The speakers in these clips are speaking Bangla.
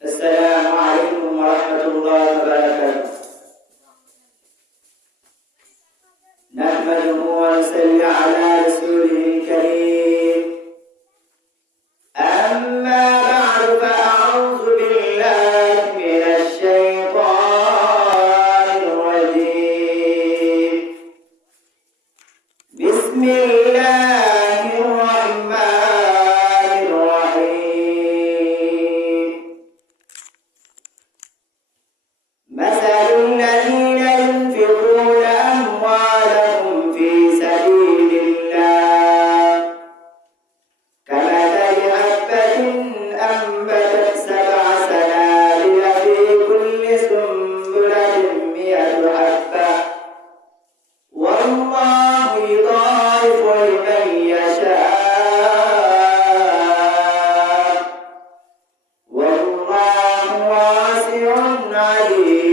السلام عليكم ورحمة الله وبركاته. نحمده ونصلي على رسوله الكريم. أما بعد فأعوذ بالله من الشيطان الرجيم. بسم الله الرحمن الرحيم. مثل الذين ينفقون أموالهم في سبيل الله كمثل حبة أنبتت 7 سنابل في كل سنبلة 100 حبة والله يضاعف لمن يشاء والله واسع عليم.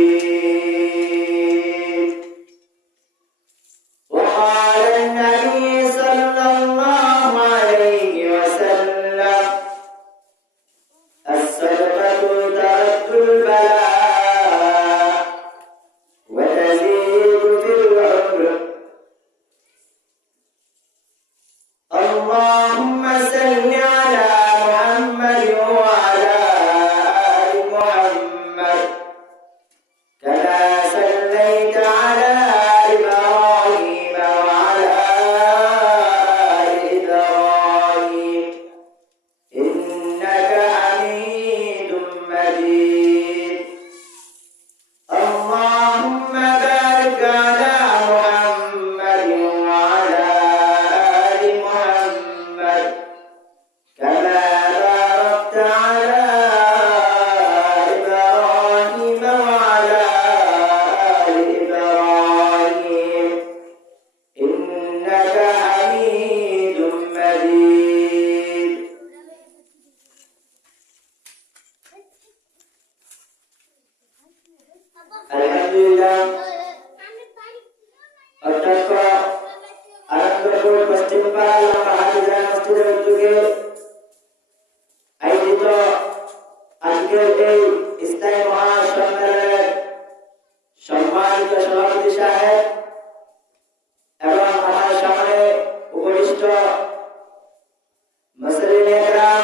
وقال النبي صلى الله عليه وسلم: الصدقة ترد البلاء وتزيد في العمر. اللهم صل على محمد وعلى آل محمد كما صليت على إبراهيم وعلى آل إبراهيم إنك حميد مجيد. اللهم بارك على محمد وعلى آل محمد كما باركت على إبراهيم وعلى آل إبراهيم إنك حميد مجيد. আলহামদুলিল্লাহ, অত্যন্ত আনন্দপুর পশ্চিম পাড়া হাজিরা মসজিদের উদ্যোগে আয়োজিত আজকের এই ইসলামী মহাসম্মেলনের সম্মানিত সভাপতি সাহেব এবং আমার সামনে উপবিষ্ট মুসলিম-ই-কেরাম,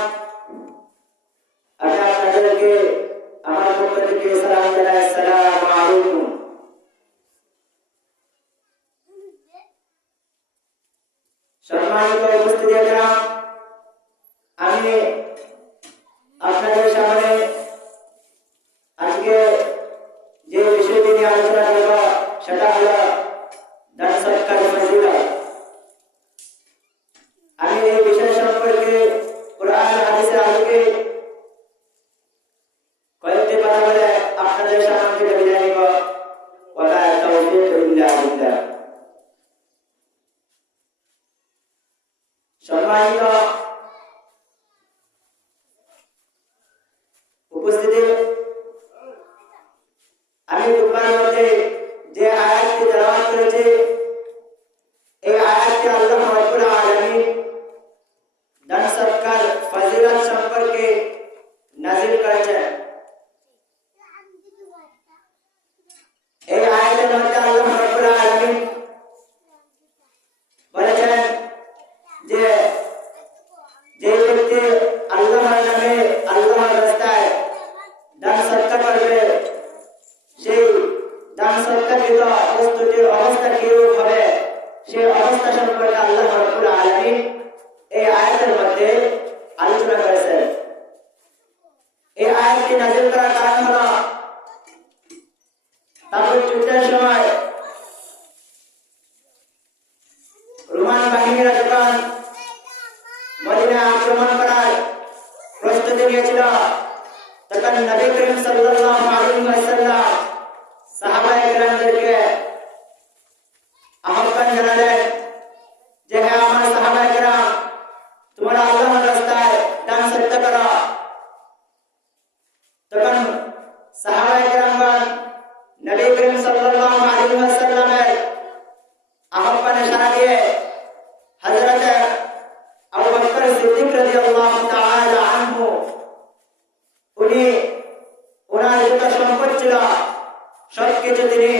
আমি আপনাদেরকে আমার পক্ষ থেকে সালাম জানাই। আসসালামু আলাইকুম। সম্মানিত উপস্থিতি-ই-কেরাম, আমি আপনাদের সামনে আজকে যে বিষয়টি নিয়ে আলোচনা করব সেটা হলো দান সদকার ফজিলত। আমি এই বিষয় সম্পর্কে কোরআন হাদিসের আলোকে কয়েকটি কথা বলে আপনাদের সামনে থেকে বিদায় নিব। ওয়ালা তাওফীক ইল্লা বিল্লাহ। সম্মানিত উপস্থিতি, আমি কুরআনের মধ্যে যে আয়াতটি তেলাওয়াত করেছি, এই আয়াতটি আল্লাহ রাব্বুল আলামিন দান সদকার ফজিলত সম্পর্কে নাযিল করেছেন। এই আয়াতের মধ্যে আল্লাহ রাব্বুল আলামিন বলেছেন যে যে ব্যক্তি আল্লাহর নামে আল্লাহর রাস্তায় দান সদকা করবে, সেই দান সদকাকৃত বস্তুটির অবস্থা কিরূপ হবে সেই অবস্থা সম্পর্কে আল্লাহ রাব্বুল আলামিন এই আয়াতের মধ্যে আলোচনা করেছেন। এই আয়াতটি নাযিল করার কারণ হলো তাবুক যুদ্ধের সময় রোমান বাহিনীরা যখন মদিনা আক্রমণ করার প্রস্তুতি নিয়েছিল, তখন নবী করিম সাল্লাল্লাহু আলাইহি ওয়াসাল্লাম সাহাবায়ে-কেরামদেরকে আহ্বান জানালেন যে, হে আমার সাহাবায়ে-কেরাম, তোমরা আল্লাহর রাস্তায় দান সদকা করো। তখন সাহাবায়ে-কেরামগণ নবী করিম সাল্লাল্লাহু আলাইহি ওয়াসাল্লামের আহ্বানে সাড়া দিয়ে হযরত আবু বকর সিদ্দিক রাদিয়াল্লাহু তাআলা আনহু উনি সবকিছু তিনি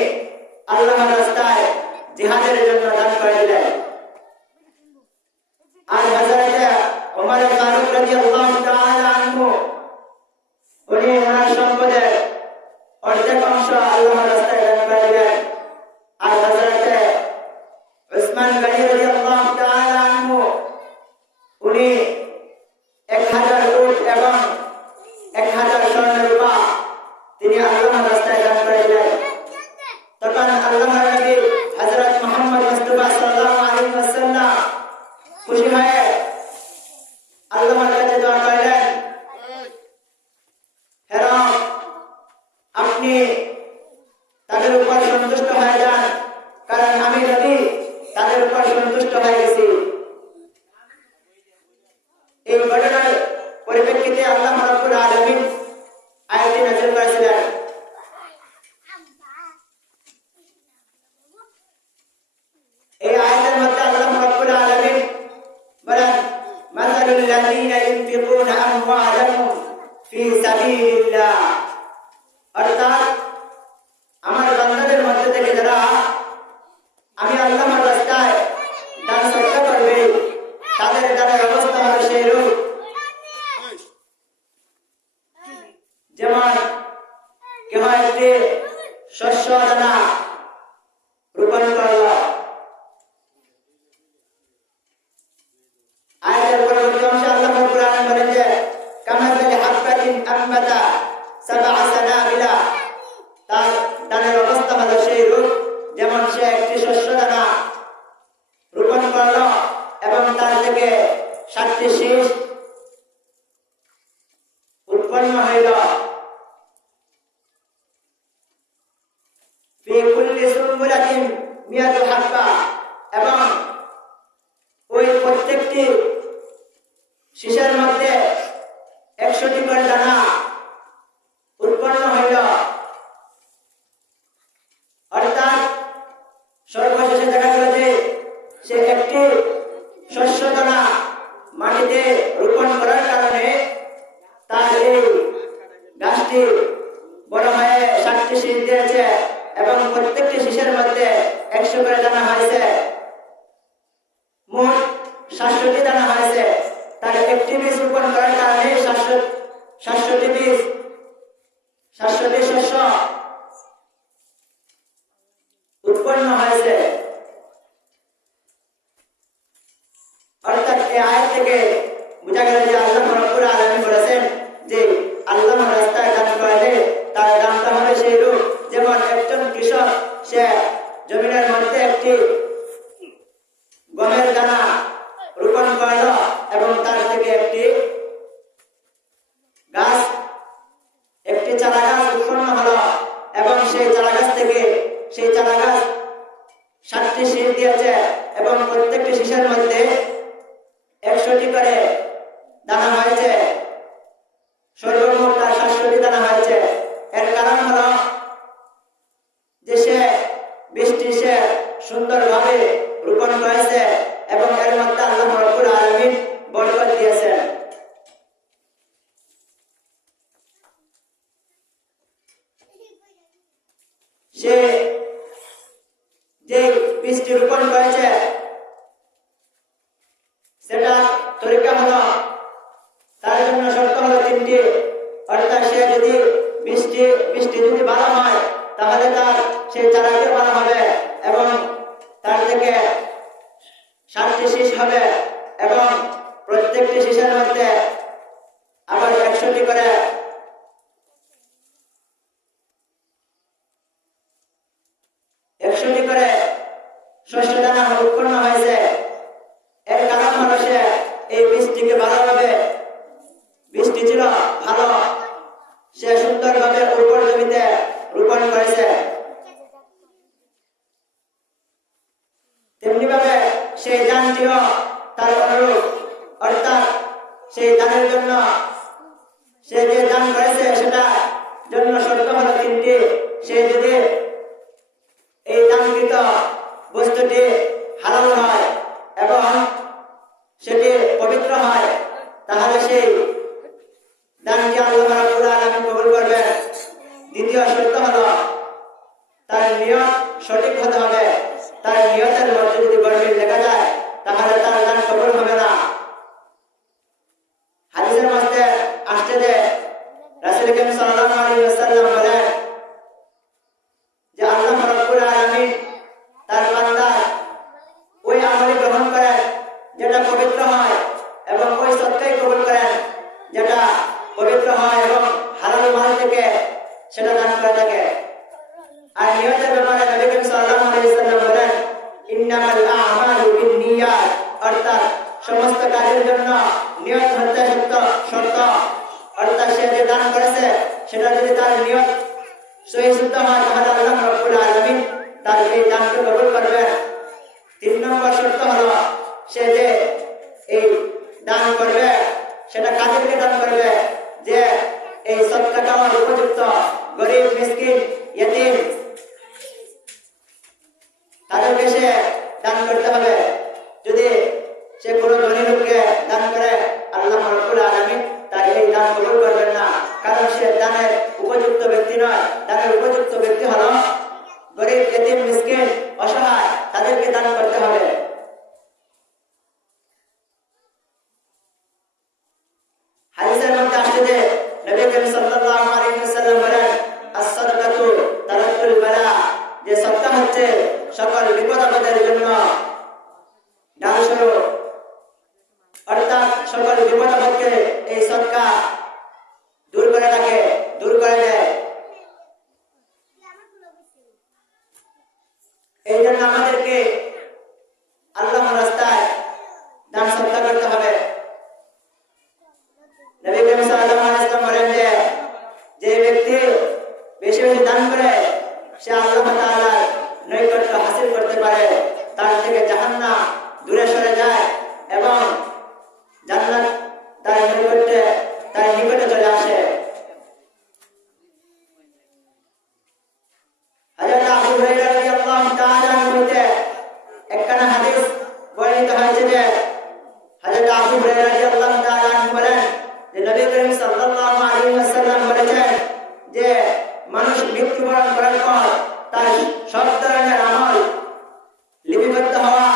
আল্লাহর রাস্তায় জিহাদের জন্য দান করে দিলেন। আর হযরত ওমর ফারুক রাদিয়াল্লাহু তাআলা আনহু উনি ওনার সম্পদের অর্ধেক অংশ আল্লাহর রাস্তায় দান করে দিলেন। আর হযরত উসমান গনি রাদিয়াল্লাহু তাআলা আনহু উনি 1000 উট এবং 1000 স্বর্ণ রূপা তিনি আল্লাহর রাস্তায় দান করে দিলেন। তখন আল্লাহর নবী হযরত মুহাম্মদ মুস্তাফা সাল্লাল্লাহু আলাইহি ওয়াসাল্লাম খুশি হয়ে আল্লাহর কাছে দোয়া করলেন, হে রব, আপনি তাদের উপর সন্তুষ্ট হয়ে যান, কারণ আমি নবী তাদের উপর সন্তুষ্ট হয়ে গেছি। এই ঘটনার পরিপ্রেক্ষিতে আল্লাহ রাব্বুল আলামিন আয়াতটি নাযিল করেছিলেন। এই আয়াতের মধ্যে আল্লাহ রাব্বুল আলামিন বলেন, মাসালুল লাযীনা ইউনফিকুনা আমওয়ালাহুম ফি সাবিলিল্লাহ, অর্থাৎ আমার বান্দাদের মধ্যে থেকে যারা আমি আল্লাহর রাস্তায় দান সদকা করবে তাদের দ্বারা অবস্থা হবে সেইরূপ যেমন কেহ একটি শস্য দানা রোপণ করল। আয়াতের পরবর্তী অংশে আল্লাহ রাব্বুল আলামিন বলেন যে কামাসালি হাববাতিন আমবাতা সাবআ সানাবিলা, তার দানের অবস্থা হলো সেইরূপ যেমন সে একটি শস্য দানা রোপণ করল এবং তার থেকে 7টি শীষ উৎপন্ন হইল। ফি কুল্লি সুনবুলাতিন মিয়াতু হাব্বা, এবং ওই প্রত্যেকটি শীষের মধ্যে 100টি করে দানা উৎপন্ন হইল। অর্থাৎ সর্বশেষে দেখা গেল যে সে একটি শস্য দানা মাটিতে রোপণ করার কারণে তার এই গাছটি বড় হয়ে 7টি শীষ দিয়েছে এবং প্রত্যেকটি শীষের মধ্যে 100 করে দানা হয়েছে, মোট 700টি দানা হয়েছে। তার একটি বীজ রোপণ করার কারণে 700টি বীজ, 700টি শস্য উৎপন্ন হয়েছে। অর্থাৎ এই আয়াত থেকে বোঝা গেল যে আল্লাহ রাব্বুল আলামিন বলেছেন যে আল্লাহর রাস্তায় দান করলে তার দামটা হবে সেইরূপ যেমন একজন কৃষক সে জমিনের মধ্যে একটি গমের দানা রোপণ করল এবং তার থেকে একটি গাছ, একটি চারা গাছ উৎপন্ন হলো এবং সেই চারা গাছ থেকে সেই চারা গাছ 7টি শীষ দিয়েছে এবং প্রত্যেকটি শীষের মধ্যে 100টি করে দানা হয়েছে, সর্বমোট তার 700টি দানা হয়েছে। এর কারণ হলো যে সে বৃষ্টি সে সুন্দরভাবে রোপণ করেছে এবং এর মধ্যে আল্লাহ রাব্বুল আলামিন বরকত দিয়েছেন। সে যে বীজটি রোপণ করেছে সেটা তরিকা হলো, তার জন্য শর্ত হলো 3টি। অর্থাৎ সে যদি বৃষ্টি যদি ভালো হয় তাহলে তার সেই চারাটি ভালো হবে এবং তার থেকে 7টি শীষ হবে এবং প্রত্যেকটি শীষের মধ্যে আবার 100টি করে শস্য দানা উৎপন্ন হয়েছে। এর কারণ হলো সে এই বীজটিকে ভালোভাবে, বৃষ্টি ছিল ভালো, সে সুন্দরভাবে উর্বর জমিতে রোপণ করেছে। তেমনি ভাবে সেই দানটিও তার অনুরূপ, অর্থাৎ সেই দানের জন্য সে যে দান করেছে সেটা জন্য শর্ত হলো 3টি। সে যদি এই দানকৃত বস্তুটি হালাল হয় এবং সেটি পবিত্র হয় তাহলে সেই দানকে আল্লাহ রাব্বুল আলামিন কবুল করবেন। দ্বিতীয় শর্ত হলো নিয়ত সঠিক হতে হবে। তার নিয়তের মধ্যে যদি গড়মিল দেখা যায় তাহলে তার দান কবুল হবে না। হাদিসের মধ্যে আসছে যে রাসূল করিম সাল্লাল্লাহু আলাইহি ওয়াসাল্লাম বলেন যে আল্লাহ রাব্বুল আলামিন তার বান্দার ওই আমল গ্রহণ করেন যেটা পবিত্র হয় এবং ওই সৎকাই কবুল করেন যেটা পবিত্র হয় এবং হালাল মাল থেকে সেটা দান করে থাকে। আর নিয়তের ব্যাপারে নবী করিম সাল্লাল্লাহু আলাইহি ওয়াসাল্লাম বলেন ইন্নামাল আ'মালু বিন্নিয়াত, অর্থাৎ সমস্ত কাজের জন্য নিয়ত হতে শর্ত। অর্থাৎ সে যে দান করেছে সেটা যদি তার নিয়ত সহি শুদ্ধ হয় তাহলে আল্লাহ রাব্বুল আলামিন তার এই দানকে কবুল করবেন। 3 নম্বর শর্ত হলো সে যে এই দান করবে সেটা কাদেরকে দান করবে, যে এই সদকা দেওয়ার উপযুক্ত গরিব, মিসকিন, ইয়েতিম তাদেরকে সে দান করতে হবে। যদি সে কোনো ধনী লোককে দান করে আল্লাহ রাব্বুল আলামিন তার এই দান কবুল করবেন না, কারণ সে দানের উপযুক্ত ব্যক্তি নয়। দানের উপযুক্ত ব্যক্তি হলো গরিব, ইয়েতিম, মিসকিন, অসহায়, তাদেরকে দান করতে হবে। হাদিসের মধ্যে আসছে যে নবী করিম সাল্লাল্লাহু আলাইহি ওয়াসাল্লাম বলেন as-সাদাকাতু তারাকুল বালা, যে সদকা হচ্ছে সকল বিপদ আপদের জন্য ঢাল স্বরূপ। অর্থাৎ সকল বিপদ আপদকে এই সদকা দূর করে রাখে, দূর করে দেয়। এই জন্য আমাদেরকে আল্লাহর রাস্তায় দান সদকা করতে হবে। নবী করিম সাল্লাল্লাহু আলাইহি ওয়াসাল্লাম বলেন যে ব্যক্তি বেশি বেশি দান করে সে আল্লাহ তাআলার নৈকট্য হাসিল করতে পারে, তার থেকে জাহান্নাম দূরে সরে যায় এবং জান্নাত তার নিকটে চলে আসে। হযরত আবু হুরায়রা রাদিয়াল্লাহু তাআলা হতে একখানা হাদিস বর্ণিত হয়েছে যে হযরত আবু হুরায়রা রাদিয়াল্লাহু তাআলা বলেন যে নবী করিম সাল্লাল্লাহু আলাইহি ওয়াসাল্লাম বলেছেন যে মানুষ মৃত্যুবরণ করার পর তার সব ধরনের আমল লিপিবদ্ধ হওয়া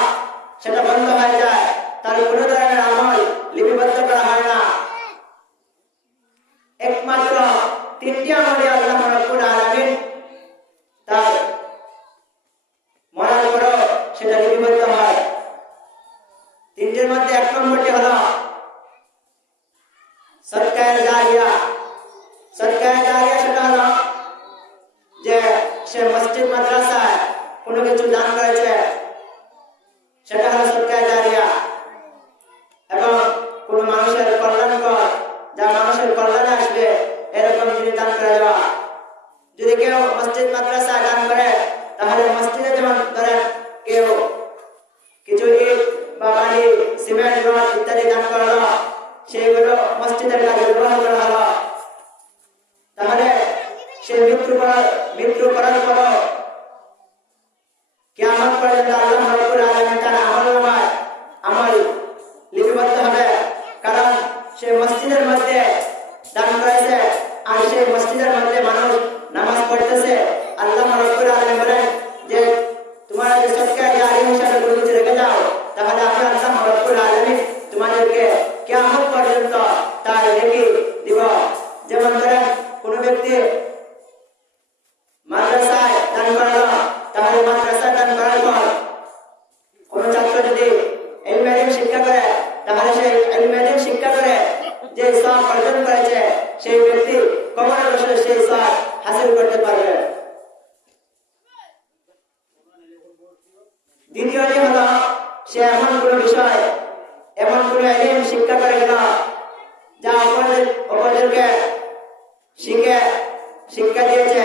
সেটা বন্ধ হয়ে যায়, তার কোনো ধরনের আমল লিপিবদ্ধ করা হয় না। একমাত্র 3টি আমলে আল্লাহ রাব্বুল আলামিন তার মরার পরও সেটা লিপিবদ্ধ হয়। 3টির মধ্যে 1 নম্বরটি হলো সদকায়ে জারিয়া। সদকায়ে জারিয়া সেটা হলো যে সে মসজিদ মাদ্রাসায় কোনো কিছু দান করেছে, সেটা হলো সদকায়ে জারিয়া। এবং কোনো মানুষের কল্যাণকর, যা মানুষের কল্যাণে আসবে এরকম জিনিস দান করে দেওয়া। যদি কেউ মসজিদ মাদ্রাসায় দান করে তাহলে মসজিদে যেমন ধরেন কেউ কিছু ইট বা বালি, সিমেন্ট, রড ইত্যাদি দান করলো, সেইগুলো মসজিদের কাজে ব্যবহার করা হলো, তাহলে সে মৃত্যু করার পরও কিয়ামত পর্যন্ত আল্লাহ রাব্বুল আলামিন তার আমল লিপিবদ্ধ হবে। কারণ সে মসজিদের মধ্যে দান করেছে আর সেই মসজিদের মধ্যে মানুষ নামাজ পড়তেছে। আল্লাহ রাব্বুল আলামিন বলেন যে তোমরা যে সদকা জারি হিসাবে কোনো কিছু রেখে যাও তাহলে আমি আল্লাহ রাব্বুল আলামিন তোমাদেরকে কিয়ামত পর্যন্ত তার নেকি দিব। যেমন ধরেন কোনো ব্যক্তি মাদ্রাসায় দান করলো, তাহলে মাদ্রাসায় দান করার পর কোনো ছাত্র যদি ইলম শিক্ষা করে তাহলে সেই ইলম শিক্ষা করে যে সওয়াব অর্জন করেছে সেই ব্যক্তি কবরে বসে সেই সওয়াব হাসিল করতে পারবে। দ্বিতীয়টি হলো সে এমন কোনো বিষয়, এমন কোনো ইলম শিক্ষা করে গেল যা অপরদেরকে শিক্ষা দিয়েছে।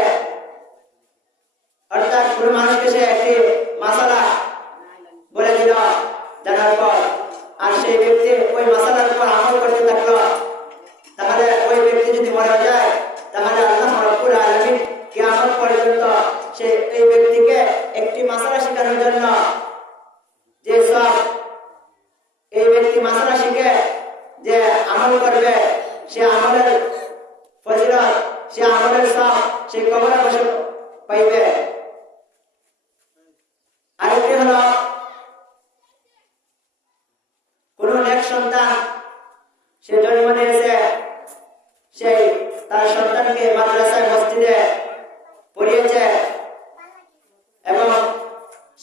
অর্থাৎ কোনো মানুষকে সে একটি মাসালা বলে দিল জানার পর, আর সেই ব্যক্তি ওই মাসালার উপর আমল করতে থাকলো, তাহলে ওই ব্যক্তি যদি মারা যায় তাহলে আল্লাহ রাব্বুল আলামিন কিয়ামত পর্যন্ত সে এই ব্যক্তিকে একটি মাসালা শেখানোর জন্য যে সওয়াব এই ব্যক্তি মাসালা শিখে যে আমল করবে, সে আমলের ফজিলত, সে আমলের সওয়াব সে কবরে বসে পাইবে। সেই তার সন্তানকে মাদ্রাসায় মসজিদে পড়িয়েছে এবং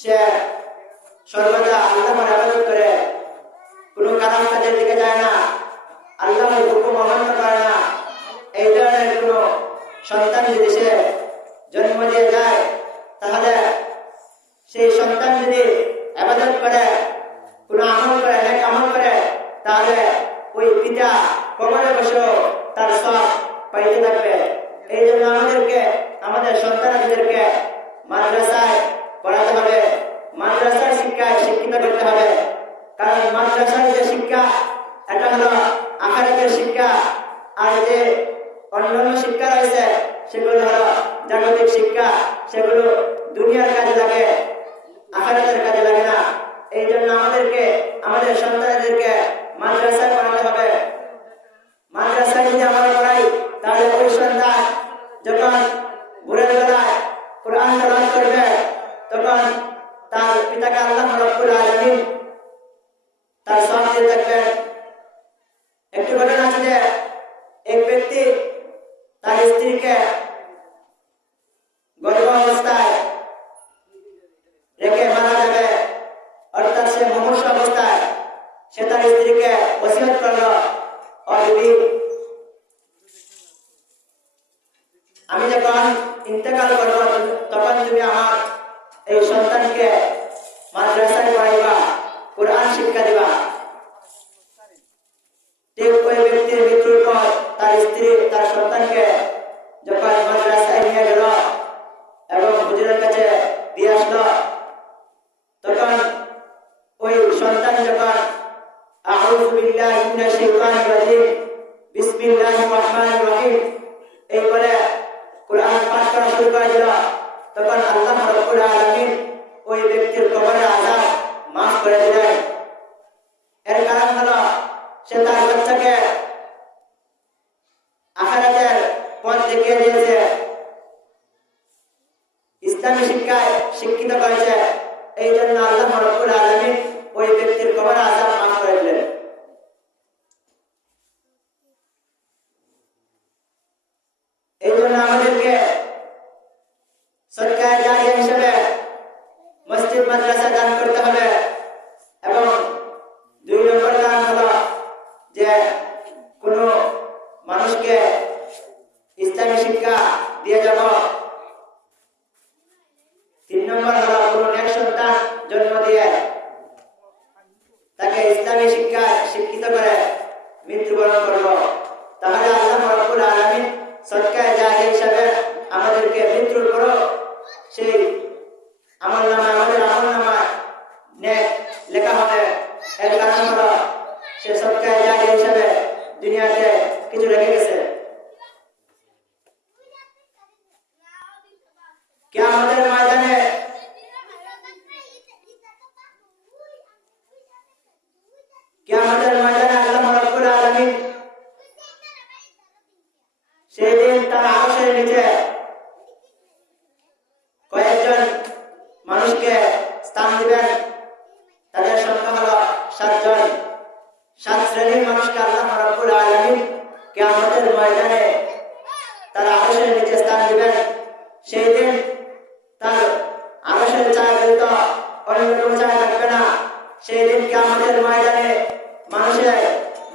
সে সর্বদা আল্লাহর ইবাদত করে, কোনো খারাপ কাজের দিকে যায় না, আল্লাহর হুকুম অমান্য করে না, এই ধরনের কোনো সন্তান যদি সে জন্ম দিয়ে যায়, তাহলে সেই সন্তান যদি ইবাদত করে, কোনো আমল করে, নেক আমল করে, তাহলে ওই পিতা কবরে বসেও তার সওয়াব পাইতে থাকবে। এই জন্য আমাদেরকে আমাদের সন্তানদেরকে মাদ্রাসায় পড়াতে হবে, মাদ্রাসার শিক্ষায় শিক্ষিত করতে হবে। কারণ মাদ্রাসার যে শিক্ষা, এটা হলো আখিরাতের শিক্ষা, আর যে অন্যান্য শিক্ষা রয়েছে সেগুলো হলো জাগতিক শিক্ষা, সেগুলো দুনিয়ার কাজে লাগে, আখিরাতের কাজে লাগে না। এই জন্য আমাদেরকে আমাদের সন্তানদেরকে মাদ্রাসায় পড়াতে হবে। মাদ্রাসায় যদি আমরা পড়াই, তাহলে ওই সন্তান যখন ভোরের বেলায় কোরআন তেলাওয়াত করবে, তখন তার পিতাকে আল্লাহ রাব্বুল আলামিন তার সওয়াব দিয়ে থাকবেন। একটি ঘটনা আছে যে এক ব্যক্তি তার স্ত্রীকে গর্ভ অবস্থায় রেখে মারা যাবে, অর্থাৎ সে মুমূর্ষু অবস্থায় সে তার স্ত্রীকে ওসিয়ত করলো, ও বিবি, আমি যখন ইন্তেকাল করব তখন তুমি আমার এই সন্তানকে মাদ্রাসায় পড়াইবা, কোরআন শিক্ষা দিবা। ঠিক ওই ব্যক্তির মৃত্যুর পর তার স্ত্রী তার সন্তানকে যখন মাদ্রাসায় নিয়ে গেল এবং হুজুরের কাছে দিয়ে আসলো, তখন ওই সন্তান যখন আউযু বিল্লাহি মিনাশ শাইতানির রাজিম বিসমিল্লাহির রহমানির রহিম এই বলে কোরআন পাঠ করা শুরু করে দিল, তখন আল্লাহ রাব্বুল আলামিন ওই ব্যক্তির কবরের আযাব মাফ করে দিলেন। এর কারণ হলো সে তার বাচ্চাকে আখিরাতের পথ দেখিয়ে দিয়েছে, ইসলামী শিক্ষায় শিক্ষিত করেছে। এই জন্য আল্লাহ রাব্বুল আলামিন ওই ব্যক্তির কবরের আযাব মাফ করে দিলেন। এই জন্য আমাদেরকে সদকা জারিয়া হিসেবে মসজিদ মাদ্রাসা দান করতে হবে। এবং 2 নম্বর কারণ হলো যে কোনো মানুষকে ইসলামী শিক্ষা দিয়ে যাব। 3 নম্বর হলো কোনো নেক সন্তান জন্ম দিয়ে তাকে ইসলামী শিক্ষায় শিক্ষিত করে মৃত্যুবরণ করব, তাহলে আল্লাহ রাব্বুল আলামিন সদকা জারিয়া হিসেবে আমাদেরকে মৃত্যুর পরও সেই আমলনামায়, আমাদের আমলনামায় নেক লেখা হবে। এর কারণ হলো সে সদকা জারিয়া হিসেবে দুনিয়াতে কিছু রেখে গেছে। কিয়ামতের ময়দানে আল্লাহ রাব্বুল আলামিন সেদিন তার আরশের নিচে কয়েকজন মানুষকে স্থান দিবেন। তাদের সংখ্যা হলো 7 জন। 7 শ্রেণীর মানুষকে আল্লাহ রাব্বুল আলামিন কিয়ামতের ময়দানে তার আরশের নিচে স্থান দিবেন। সেই দিন তার আরশের ছায়া ব্যতীত অন্য কোনো ছায়া থাকবে না। সেই দিন কিয়ামতের ময়দানে মানুষের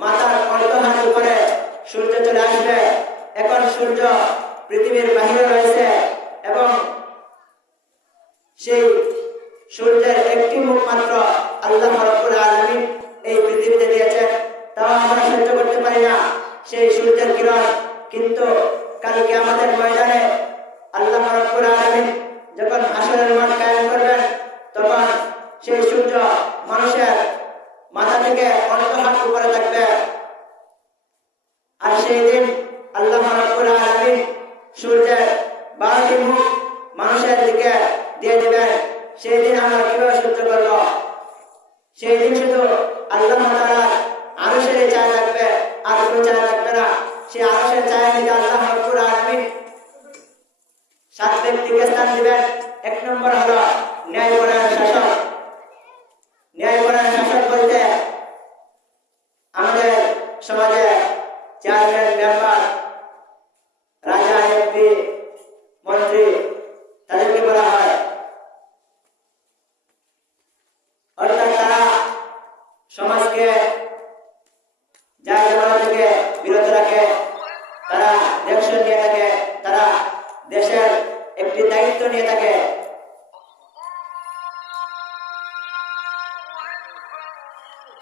মাথার অর্ধহাত উপরে সূর্য চলে আসবে। এখন সূর্য পৃথিবীর বাহিরে রয়েছে এবং সেই সূর্যের একটি মুখ মাত্র আল্লাহ রাব্বুল আলামিন এই পৃথিবীতে দিয়েছেন, তাও আমরা সহ্য করতে পারি না সেই সূর্যের কিরণ। কিন্তু কাল কিয়ামতের ময়দানে আল্লাহ রাব্বুল আলামিন যখন হাসরের মাঠ কায়েম করবেন, তখন সেই সূর্য মানুষের মাথা থেকে অর্ধহাত উপরে থাকবে। আর সেই দিন আল্লাহ রাব্বুল আলামিন সূর্যের 12টি মুখ মানুষের দিকে দিয়ে দেবেন। সেই দিন আমরা কিভাবে সহ্য করব? সেই দিন শুধু আল্লাহ তাআলার আরশের ছায়া থাকবে, আর কোনো ছায়া থাকবে না। সেই আরশের ছায়া নিতে আল্লাহ রাব্বুল আলামিন 7 ব্যক্তিকে স্থান দিবেন। 1 নম্বর হলো ন্যায়পরায়ণ শাসক। ন্যায়পরায়ণ শাসক বলতে আমাদের সমাজে চেয়ারম্যান, মেম্বার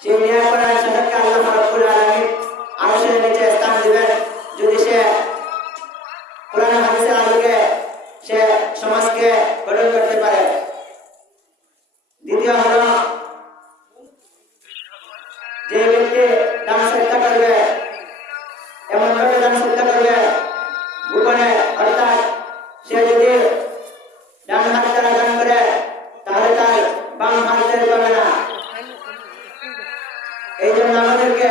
সেই ন্যায় পরায়ণ শাসককে আল্লাহ রাব্বুল আলামিন আরশের নিচে স্থান দিবেন যদি সে কোরআন হাদিসের আলোকে সে সমাজকে গঠন করতে পারে। দ্বিতীয় হলো যে ব্যক্তি দান সদকা করবে, এমন ভাবে দান সদকা করবে গোপনে, অর্থাৎ সে যদি ডান হাত দ্বারা দান করে তাহলে তার বাম হাত টের পাবে না। এই জন্য আমাদেরকে